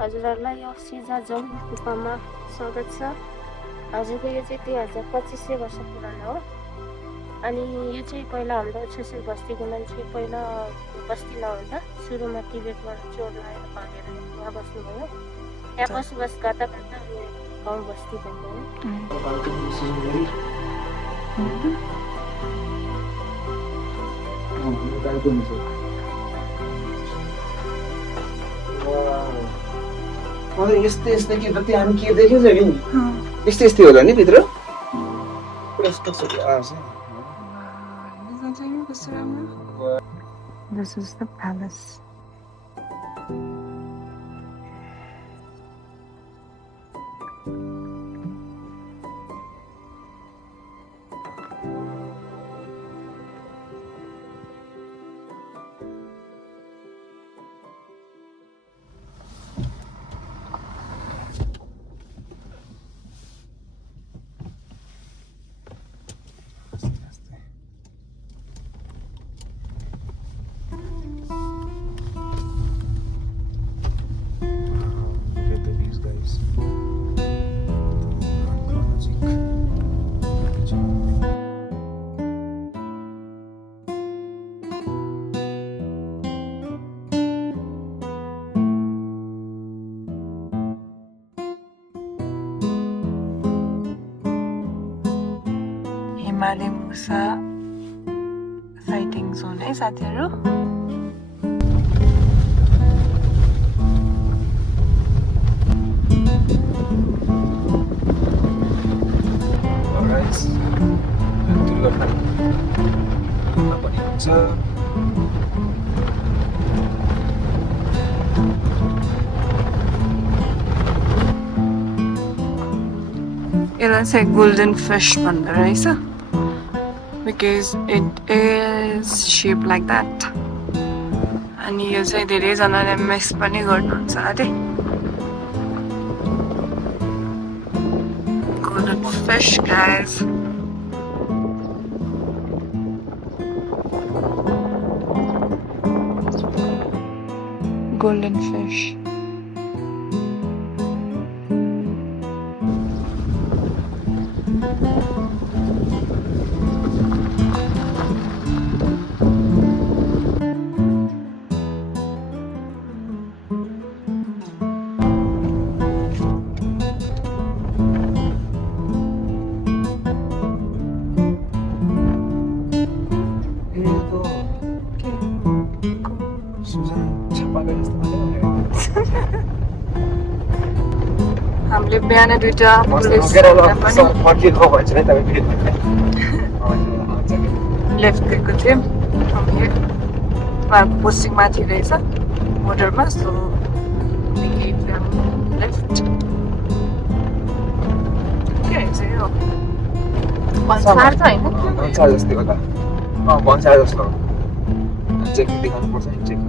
हजुरहरूलाई यो सिजा जम गुफामा स्वागत छ। हजुरको यो चाहिँ 2500 वर्ष पुरानो हो। अनि यो चाहिँ पहिला हाम्रो छेसुर बस्तीको मान्छे पहिला बस्ती नहुँदा सुरुमा तिब्बतबाट चोर लगाएर भागेर यहाँ बस्नुभयो। यहाँ बसोबास गर्दा गर्दा गाउँ बस्ती बन्यो। यस्तै के जति हामी के देखेछ नि यस्तै होला नि भित्र This is the palace. Himalaya मुसा साइटिङ जोन है साथीहरू। यसलाई चाहिँ गोल्डन फिश भन्दो रहेछ because it is shaped like that. अनि यो चाहिँ धेरैजनाले मिस पनि गर्नुहुन्छ अरे। Golden fish guys. Golden fish. हामीले बिहान दुईटा लेफ्ट गएको थियौँ। उहाँको पोस्टिङ माथि रहेछ मोटरमा, सो लेफ्ट के रहेछ यो भन्सार त होइन भन्सार जस्तै होला। भन्सार जस्तो चेक देखाउनु पर्छ नि चेक।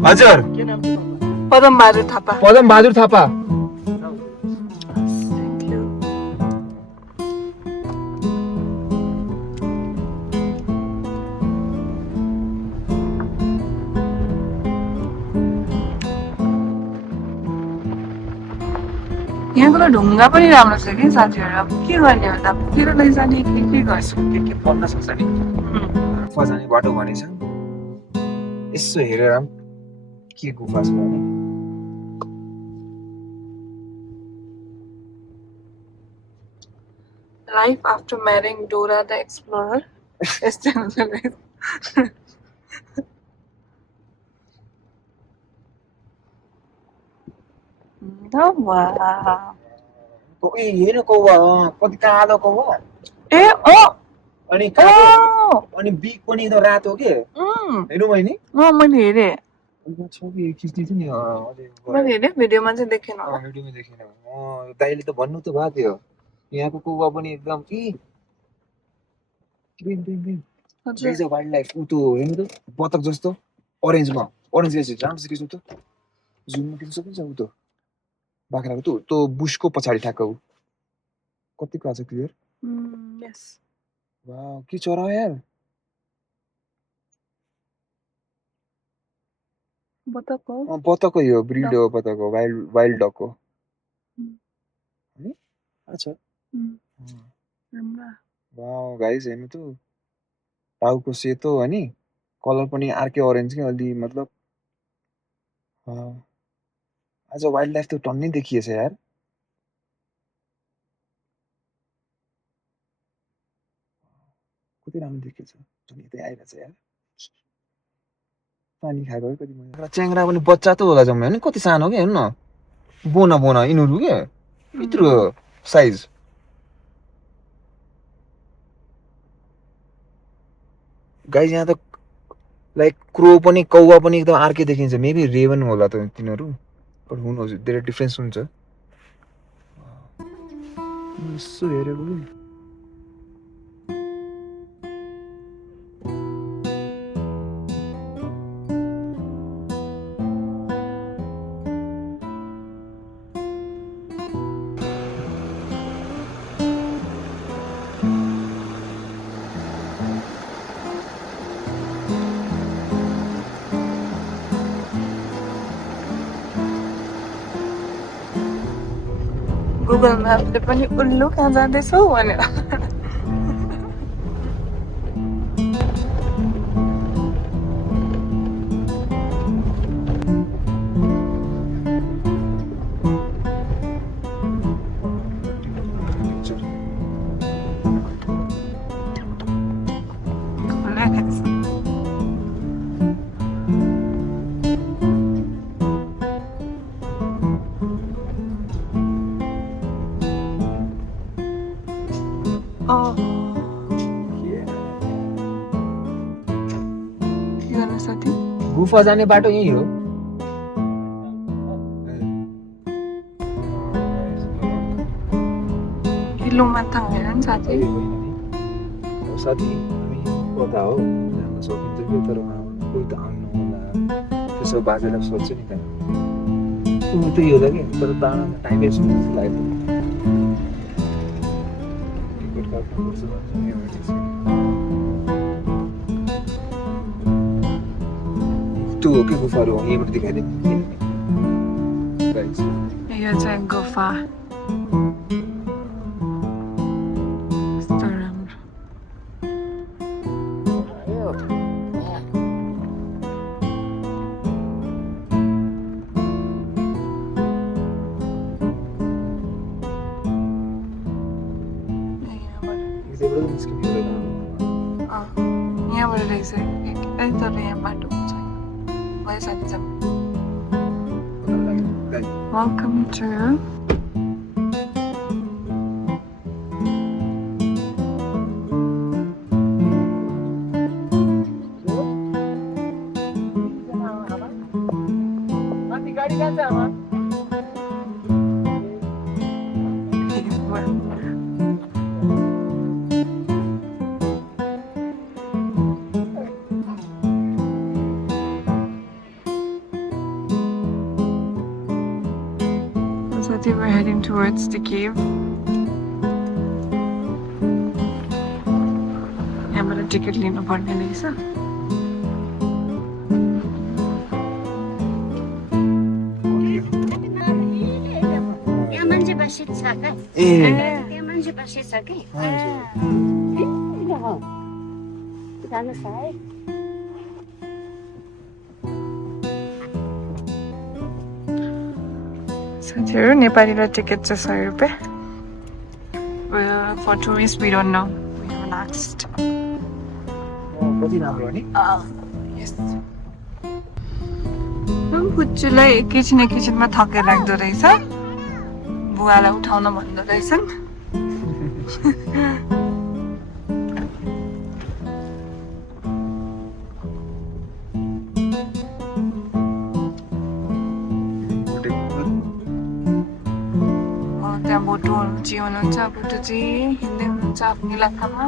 हजुर पदम बहादुर थापा। पदम बहादुर थापा। यहाँको त ढुङ्गा पनि राम्रो छ कि साथीहरू। अब के गर्ने हो त, पुगेर लैजाने के गर्छ के पढ्न सक्छ नि फजाने बाटो भनेछ। यसो हेरेर के गुफा छ भने life after marrying Dora the explorer यस्तै हुन्छ रहेछ। हेर्नु कौवा कति कालो कौवा ए ओ अनि अनि बिग पनि एकदम रातो के हेर्नु मैले मैले हेरेँ छवि खिच्दै थियो नि मैले हेरेँ भिडियोमा चाहिँ देखेन भिडियोमा देखेन। दाइले त भन्नु त भएको थियो यहाँको कौवा पनि एकदम वाइल्ड लाइफ ऊ त्यो हेर्नु त बतक जस्तो ओरेन्ज रहेछ राम्रो छ त जुम किन सकिन्छ उ त बाख्राको त्यो बुसको पछाडि ठ्याक्क उ कतिको आज क्लियर यस वाह के चरा हो यार बतक हो बतको यो ब्रिड हो बतको वाइल्ड डक हो है अच्छा वाह गाइस हेर्नु त टाउको सेतो अनि कलर पनि अर्कै ऑरेंज के अलि मतलब आज वाइल्ड लाइफ त टन्नै देखिएछ यार कति राम्रो देखिएछ झन् यतै आइरहेछ यार पानी खाएको है कति मजा च्याङ्ग्रा पनि बच्चा त होला जम्मै हैन कति सानो के हेर्नु न बोना यिनीहरू के यत्रो साइज गाइस यहाँ त लाइक क्रो पनि कौवा पनि एकदम अर्कै देखिन्छ मेबी रेवन होला त तिनीहरू बट हुन नोज धेरै डिफरेन्स हुन्छ यसो हेरेको कि गुगल म्यापले पनि उल्लु कहाँ जाँदैछौ भनेर गुफा जाने बाटो यही हो हिलोमा थाङ्गेन साथी साथी हामी कता हो जान सकिन्छ कि तर कोही त आउनु होला त्यसो बाजेलाई सोध्छु नि त उ त होला कि तर टाढामा टाइम वेस्ट हुन्छ लाग्यो टिकट काट्नु पर्छ त्यो हो कि गुफाहरू हो यहीँबाट देखाइदिए यो चाहिँ गुफा कस्तो राम्रो यहाँबाट रहेछ तर यहाँ बाटो हुन्छ Welcome to we're heading towards the cave. यहाँबाट टिकट लिनु पर्ने रहेछ यहाँ मान्छे बसेको छ क्या त्यहाँ मान्छे बसेको छ कि जानुहोस् है साथीहरू नेपालीको टिकट चाहिँ 100 रुपियाँ For tourists we don't know we haven't asked कति राम्रो हो नि yes पुच्चुलाई एकैछिनमा थकेर राख्दो रहेछ बुवालाई उठाउन भन्दो रहेछन् त्यहाँ बोटुहरू चाहिँ हुनुहुन्छ बोटु चाहिँ हिँड्दै हुनुहुन्छ आफ्नो इलाकामा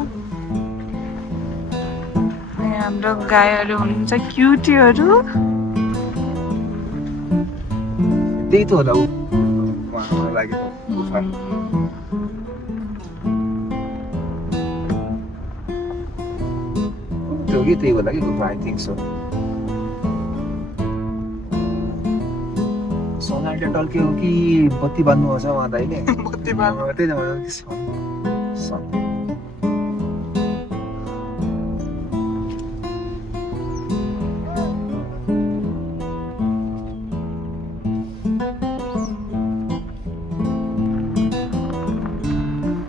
हाम्रो गाईहरू हुनुहुन्छ क्युटीहरू त्यही त होला ऊ उहाँ लागेको गुफा त्यो कि त्यही होला कि गुफा आई थिङ्क सो सोनाले टल्क्यो कि बत्ती बाल्नुपर्छ उहाँ दाइले बत्ती बाल्नु। त्यही त मलाई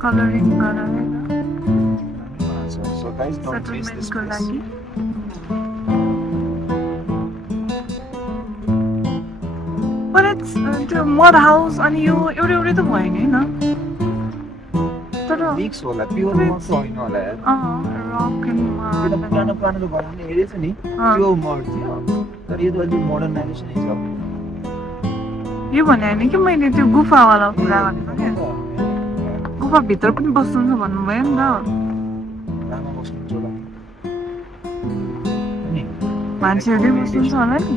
कलरिङ गरेर So guys, don't miss this सेटलमेन्टको place. लागि But it's त्यो मड हाउस अनि यो एउटै एउटै त भयो नि होइन तर Mix होला, pure mud त होइन होला यार। रक एन्ड त्यो त पुरानो पुरानो त बनाउने हेरेछु नि, त्यो mud थियो। तर यो त अलि मोडर्नाइजेसन नै छ। यो भने होइन कि मैले त्यो गुफावाला कुरा भनेको क्या गुफाभित्र पनि बस्नुहुन्छ भन्नुभयो नि त लामा बस्नुहुन्छ होला। अनि मान्छेहरूले बस्नुहुन्छ होला नि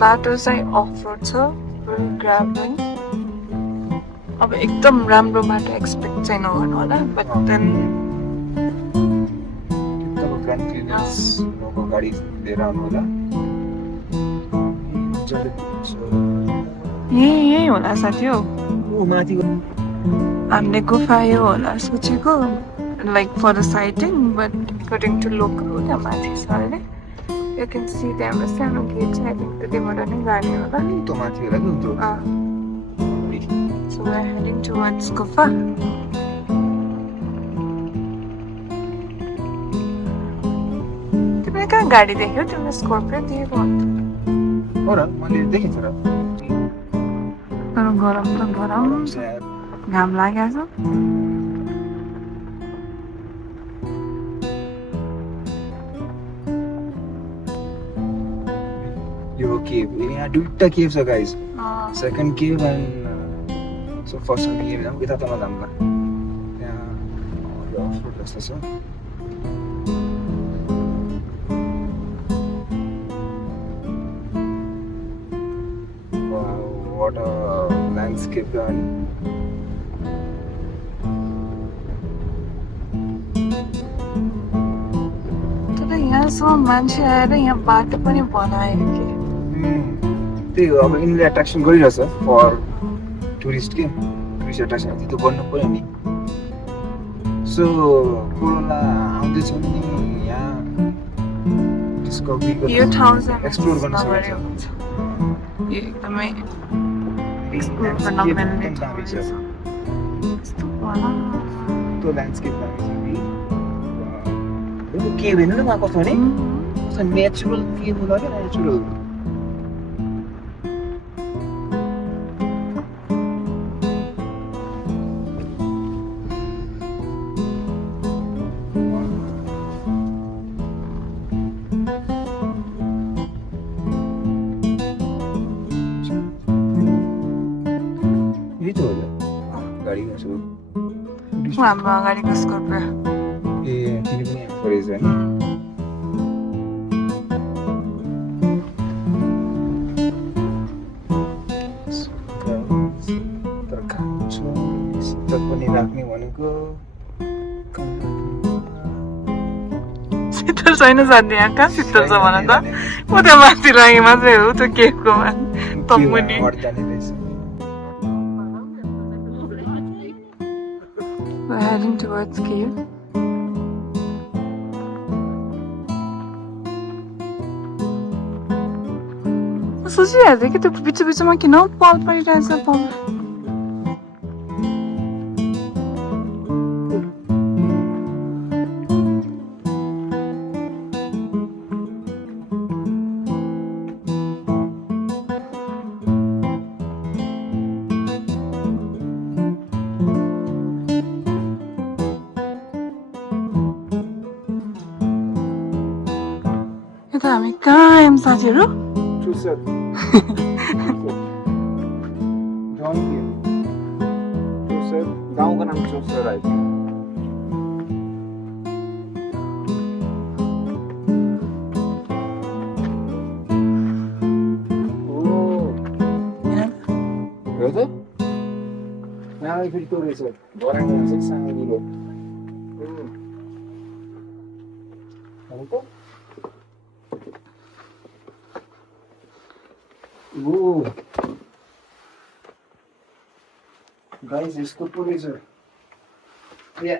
बाटो चाहिँ अफ रोड छ ग्राभलिङ अब एकदम राम्रो बाटो एक्सपेक्ट चाहिँ नगर्नु होला बट देन तब ग्रान्ड क्लियरेन्स लोको गाडी लिएर आउनु होला। यही होला साथी हो ऊ माथिको हामीले गुफा यो होला सोचेको like for the sighting but according to local होला माथि छ अरे यु क्यान सी त्यहाँबाट सानो गेट छ आई थिङ्क त्यतिबाट नै जाने होला त्यो माथि होला नि त्यो। So we're heading towards Gufa. तिमीले कहाँ गाडी देख्यौ तिमीले स्कर्पियो देखेको हो र मैले देखेँ तर तर गरम त गरम घाम लागेको छ यो केभ यहाँ दुईटा केभ छ guys. Second cave and so first one cave हैन यता तल जाम्ला त्यहाँ यो अफ रोड जस्तो छ। Wow what a landscape guys. तर यहाँसम्म मान्छे आएर यहाँ बाटो पनि बनायो कि त्यही हो अब यिनीहरूले एट्र्याक्सन गरिरहेछ फर टुरिस्ट के टुरिस्ट एट्र्याक्सन त्यो गर्नु पऱ्यो नि। सो कोरोना आउँदैछ नि यहाँ डिस्कभरी यो ठाउँ चाहिँ एक्सप्लोर गर्न नगरे सकिन्छ। हुन्छ यो एकदमै एक्सप्लोर गर्न मिल्ने ठाउँ रहेछ यस्तो होला त्यो ल्यान्डस्केप दामी छ कि यो केभ हेर्नु न कस्तो नि कस्तो नेचुरल केभ होला क्या नेचुरल। यही त होला गाडी यसो हाम्रो अगाडिको स्कर्पियो ए तिमी पनि यहाँ परेछ होइन। तर कहाँ छ शीतल पनि राख्ने भनेको शीतल छैन साथी यहाँ कहाँ शीतल छ भन त म त्यो माथि लागि मात्रै हो त्यो केकको तमुनी We're heading towards cave. सोचिरहेको थिएँ कि त्यो बिच बिचमा किन पल परिरहेछ पल यता हामी कहाँ आयौँ साथीहरू चुसर चुसर गाउँको नाम चुसर आइछ। अगाडि फेरि त्यो रहेछ घरमा चाहिँ सानो गाइस यसको पो रहेछ या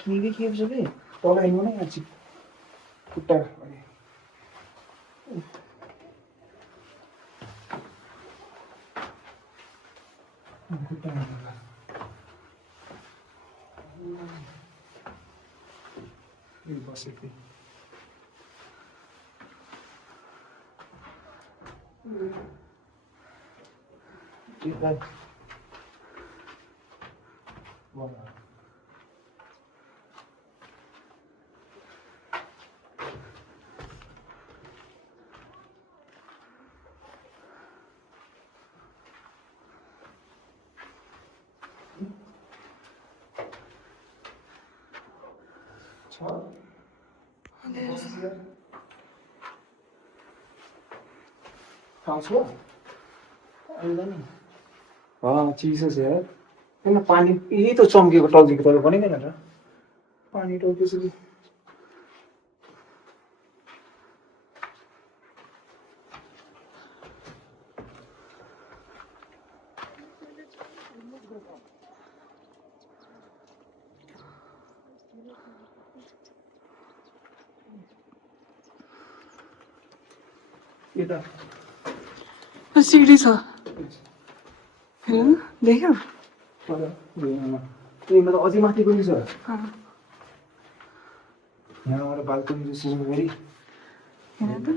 के के छ बे तलाइनु नै आछि खुट्टा बसेको चिसो छ यार किन पानी यही त चम्केको टल्केको तर बनिँदैन र पानी टल्केपछि यता सिडी छ हेर्नु देख्यौ यहीँमा त अझै माथि पनि छ यहाँबाट बाल्कनी जस्तो छ फेरि हेर त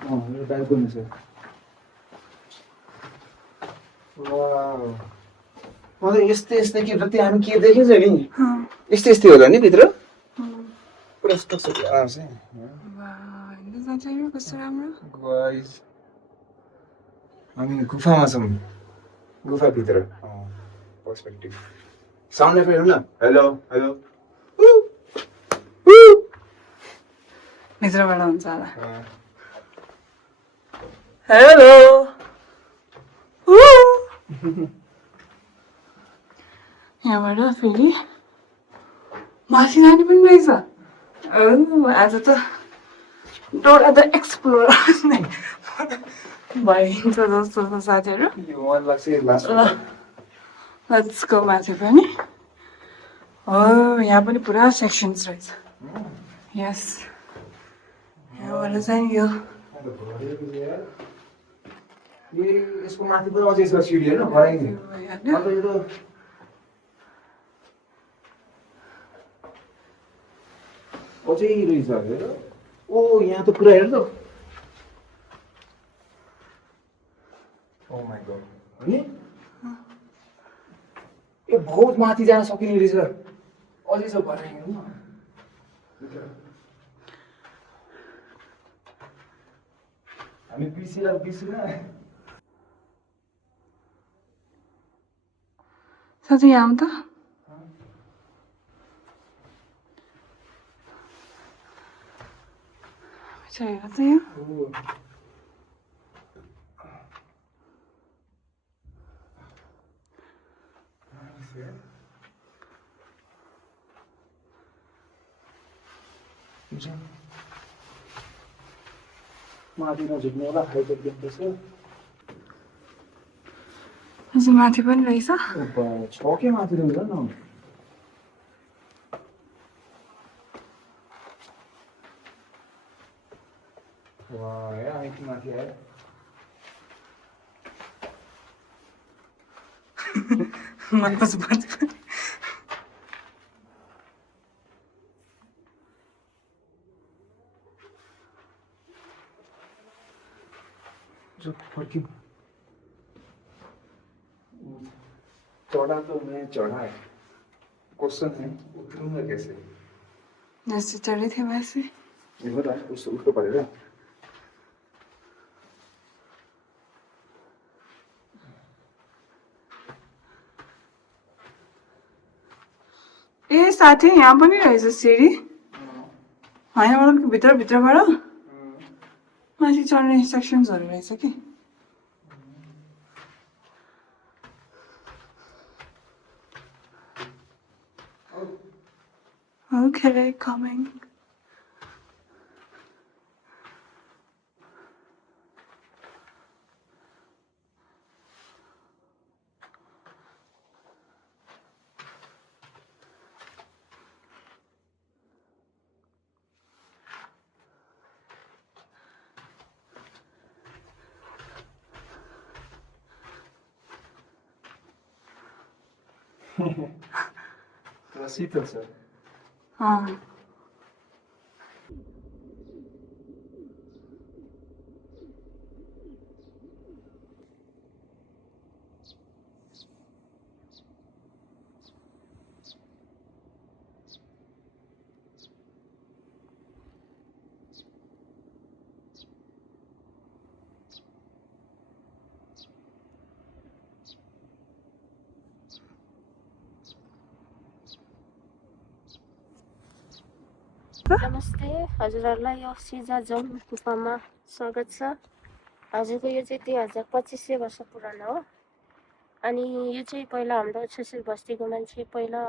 यो बाल्कनी छ यस्तै यस्तै के जति हामी के देखेछ नि यस्तै यस्तै होला नि भित्र पुरा स्टक आउँछ कस्तो राम्रो हामी गुफामा छौँ गुफाभित्र पर्सपेक्टिभ साउन्ड एफेक्ट हेर्नु न हेलो हेलो भित्रबाट हुन्छ होला हेलो यहाँबाट फेरि माथि जाने पनि रहेछ आज त डोरा द एक्सप्लोर भइन्छ जस्तो छ साथीहरू लेट्स गो माथि पनि हो यहाँ पनि पुरा सेक्सन्स रहेछ यस यहाँबाट चाहिँ यो यसको माथि पनि अझै छ सिडी होइन भराइने अन्त यो त अझै रहेछ हेर ओ यहाँ त पुरा हेर त ओ माय गॉड अनि ए बहुत माथि जान सकिने रहेछ अझै छ भराइने हो हामी बिर्सिला साथै यहाँ आउँ त हेर त यहाँ माथि नझुक्ने होला खाइसक्यो त्यसो अझै माथि पनि रहेछ छ के माथि रहेछ न वाह यार आइटी माथि आयो मनपर्छ माथि पनि फर्क्यौँ चढ़ा तो मैं चढ़ा है क्वेश्चन है उतरूंगा कैसे जैसे चढ़े थे वैसे ये बता उससे उठ तो पड़ेगा साथै यहाँ पनि रहेछ सिँढी होइन मतलब भित्रबाट माथि चढ्ने सेक्सन्सहरू रहेछ कि Okay, coming. तर शीतल छ नमस्ते हजुरहरूलाई यो सिजाजोङ गुफामा स्वागत छ। हजुरको यो चाहिँ 2500 वर्ष पुरानो हो। अनि यो चाहिँ पहिला हाम्रो छेसुर बस्तीको मान्छे पहिला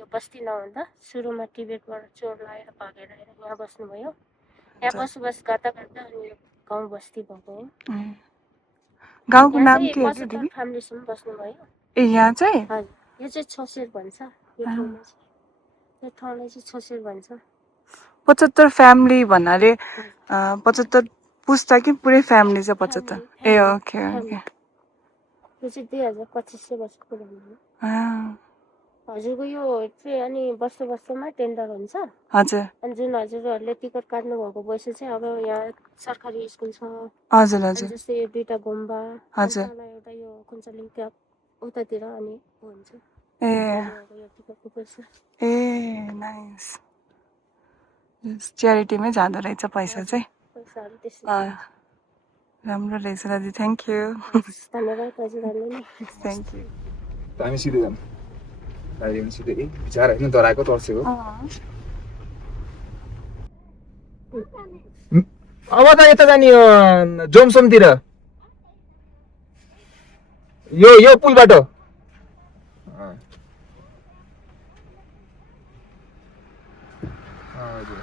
यो बस्ती नहुँदा सुरुमा टिबेटबाट चोर लाएर भागेर यहाँ बस्नुभयो। यहाँ बसोबास गर्दा गर्दा अनि गाउँ बस्ती भएको हो। गाउँको नाम यहाँ के हो चाहिँ 75 फ्यामिलीसम्म बस्नुभयो। ए यहाँ चाहिँ हजुर यो चाहिँ छोसेर भन्छ। यो ठाउँलाई चाहिँ छोसेर भन्छ। 75 फ्यामिली भन्नाले 75 पुस्ता कि पुरै फ्यामिली चाहिँ 75 ए ओके ओके यो चाहिँ 2500 वर्ष पुरानो हो। हजुरको यो चाहिँ अनि वर्षमा टेन्डर हुन्छ। हजुर अनि जुन हजुरहरूले टिकट काट्नु भएको पैसा चाहिँ अब यहाँ सरकारी स्कुल छ। हजुर हजुर जस्तै यो 2टा गुम्बा हजुर एउटा यो कुञ्चलिङ क्याब उतातिर अनि हुन्छ ए यो टिकटको पैसा। ए नाइस च्यारिटीमै जाँदो रहेछ पैसा चाहिँ पैसाहरू त्यसै राम्रो रहेछ दाजु थ्याङ्क यू धन्यवाद हजुरहरूले। थ्याङ्क यू हामी सिधै जाऊँ गाडीमा सिधै विचार होइन डराएको तर्सेको अब त यता जाने यो जोमसोमतिर यो पुलबाट हजुर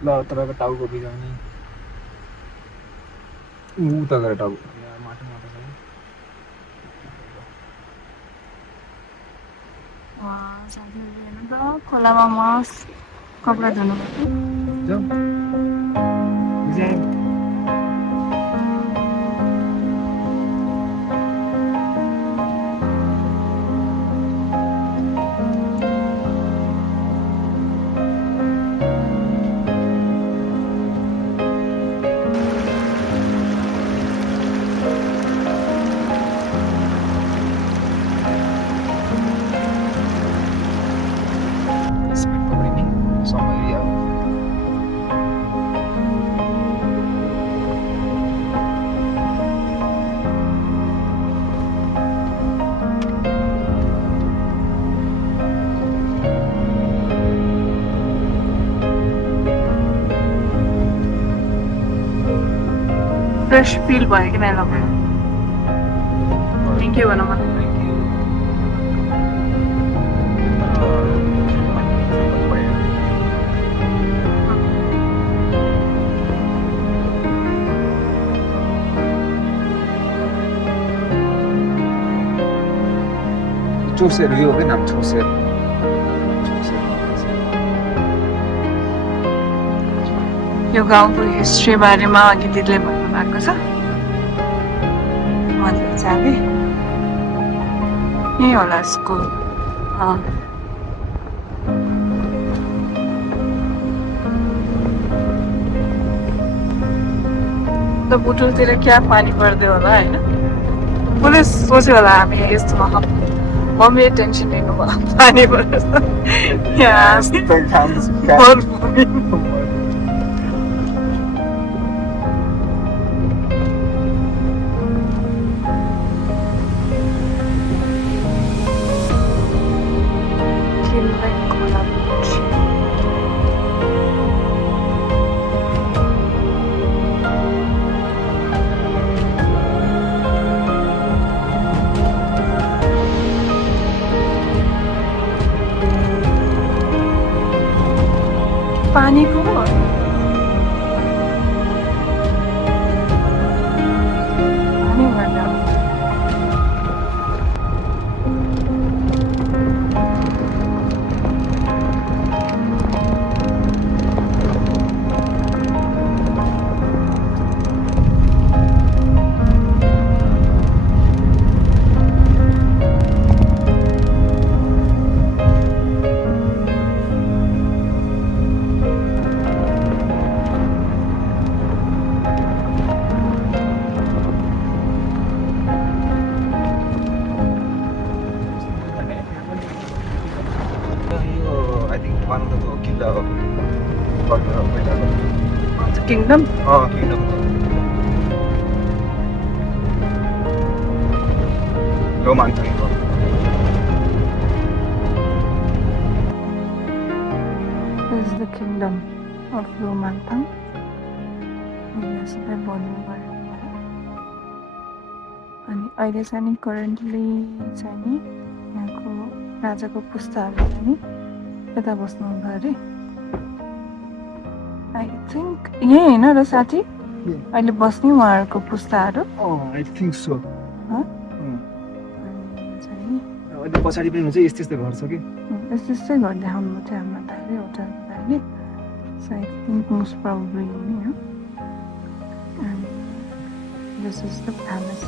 ल तपाईँको टाउको बिगाउने उता गएर टाउको माटो माटो छ साथीहरू हेर्नु त खोलामा मस कपडा धुनु जाऊ विजय फ्रेस फिल भयो कि नै लगाउनु थ्याङ्क यू भनौँ मलाई चोसेर यो हो नाम चोसेर यो गाउँको हिस्ट्री बारेमा अघि दिदीले भन्नुभएको छ मन्दिर चाहिँ यही होला स्कुल अन्त बुटुलतिर क्या पानी पर्दै होला होइन उसले सोच्यो होला हामी यस्तोमा मम्मीले टेन्सन लिनु भयो पानी परेर यहाँ मरुभूमि। किनलाई खोला पुग्छ। पानीको पानी भन्दा I think one of the kingdom kingdom kingdom Romantic. This is the kingdom of Romantang. यसलाई भन्नु पर्यो अनि अहिले चाहिँ नि करेन्टली चाहिँ नि यहाँको राजाको पुस्ताहरू पनि यता बस्नुहुन्छ अरे आई थिङ्क यही होइन र साथी अहिले बस्ने उहाँहरूको पुस्ताहरू I think so. अनि अहिले पछाडि पनि हुन्छ यस्तो यस्तो घर छ कि यस्तै घर देखाउनु थियो हाम्रो दाइले होटलको दाइले so I think most probably नि हो and this is the palace.